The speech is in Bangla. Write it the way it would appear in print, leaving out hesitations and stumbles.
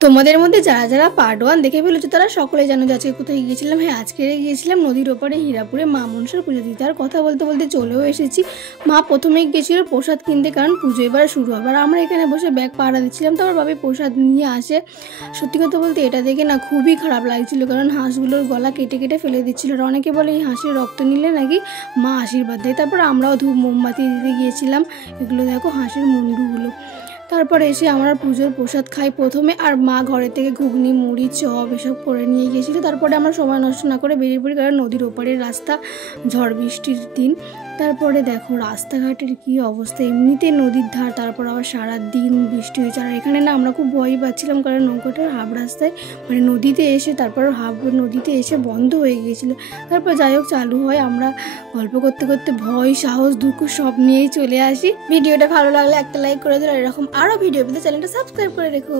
তোমাদের মধ্যে যারা যারা পার্ট 1 দেখে ফেলেছো তারা সকলেই জানো যে আজকে কোথায় গিয়েছিলাম। হ্যাঁ, আজকে গিয়েছিলাম নদীর ওপারে হীরাপুরে মা মনসার পুজো দিতে। আর কথা বলতে বলতে চলেও এসেছি। মা প্রথমে গিয়েছিল প্রসাদ কিনতে, কারণ পুজো এবারে শুরু হবে। আর আমরা এখানে বসে ব্যাগ পাহারা দিচ্ছিলাম, তারপর ভাবে প্রসাদ নিয়ে আসে। সত্যি কথা বলতে এটা দেখে না খুবই খারাপ লাগছিল, কারণ হাঁসগুলোর গলা কেটে কেটে ফেলে দিচ্ছিল। আর অনেকে বলে এই হাঁসের রক্ত নিলে নাকি মা আশীর্বাদ দেয়। তারপর আমরাও ধূপ মোমবাতি দিতে গিয়েছিলাম। এগুলো দেখো হাঁসের মুন্ডুগুলো। তারপরে এসে আমরা পুজোর প্রসাদ খাই প্রথমে, আর মা ঘরে থেকে ঘুগনি মুড়ি চপ এসব করে নিয়ে গিয়েছিলো। তারপরে আমরা সময় নষ্ট না করে বেরিয়ে পড়ি, কারণ নদীর ওপারের রাস্তা, ঝড় বৃষ্টির দিন। তারপরে দেখো রাস্তাঘাটের কি অবস্থা, এমনিতে নদীর ধার, তারপর আবার সারা দিন বৃষ্টি হয়েছে। আর এখানে না আমরা খুব ভয় পাচ্ছিলাম, কারণ নৌকাটার হাফ রাস্তায় মানে নদীতে এসে, তারপর হাফ নদীতে এসে বন্ধ হয়ে গিয়েছিলো। তারপর যাই হোক চালু হয়, আমরা গল্প করতে করতে ভয় সাহস দুঃখ সব নিয়েই চলে আসি। ভিডিওটা ভালো লাগলে একটা লাইক করে দিও, আর এরকম আরও ভিডিও পেতে চ্যানেলটা সাবস্ক্রাইব করে রেখো।